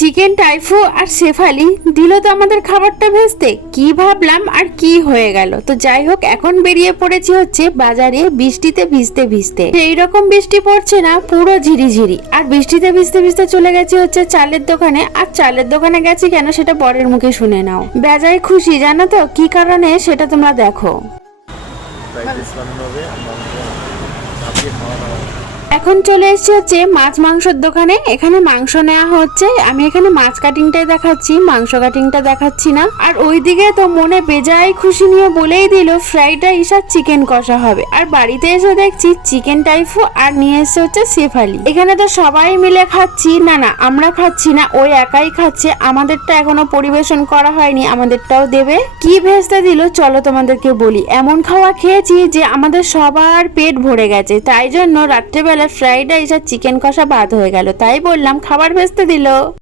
Chicken Taifu আর শেফালি দিল তো আমাদের খাবারটা ভেস্তে। কি ভাবলাম আর কি হয়ে গেল। তো যাই হোক, এখন বেরিয়ে পড়েছি হচ্ছে বাজারে বৃষ্টিতে ভিজতে ভিজতে। সেই রকম বৃষ্টি পড়ছে না, পুরো ঝিরিঝিরি। আর বৃষ্টিতে ভিজতে ভিজতে চলে গেছি হচ্ছে চালের দোকানে। আর চালের দোকানে গেছি কেন সেটা পরের মুখে শুনে নাও। বেজায় খুশি জানো তো কি কারণে, সেটা তোমরা দেখো। এখন চলে এসেছি হচ্ছে মাছ মাংসের দোকানে। এখানে মাংস নেওয়া হচ্ছে। আমি এখানে মাছ কাটিংটাই দেখাচ্ছি, মাংস কাটিংটা দেখাচ্ছি না। আর ওইদিকে তো মনে বেজায় খুশি নিয়ে বলেই দিল ফ্রাইড রাইস আর চিকেন কষা হবে। আর বাড়িতে এসে দেখছি চিকেন টাইফু আর নিয়ে এসে হচ্ছে শেফালি। এখানে তো সবাই মিলে খাচ্ছি। না না, আমরা খাচ্ছি না, ওই একাই খাচ্ছে। আমাদেরটা এখনো পরিবেশন করা হয়নি, আমাদেরটাও দেবে। কি ভেস্তে দিল চলো তোমাদেরকে বলি। এমন খাওয়া খেয়েছি যে আমাদের সবার পেট ভরে গেছে। তাই জন্য রাত্রেবেলা ফ্রাইড রাইস আর চিকেন কষা বাদ হয়ে গেল। তাই বললাম খাবার ভেস্তে দিল।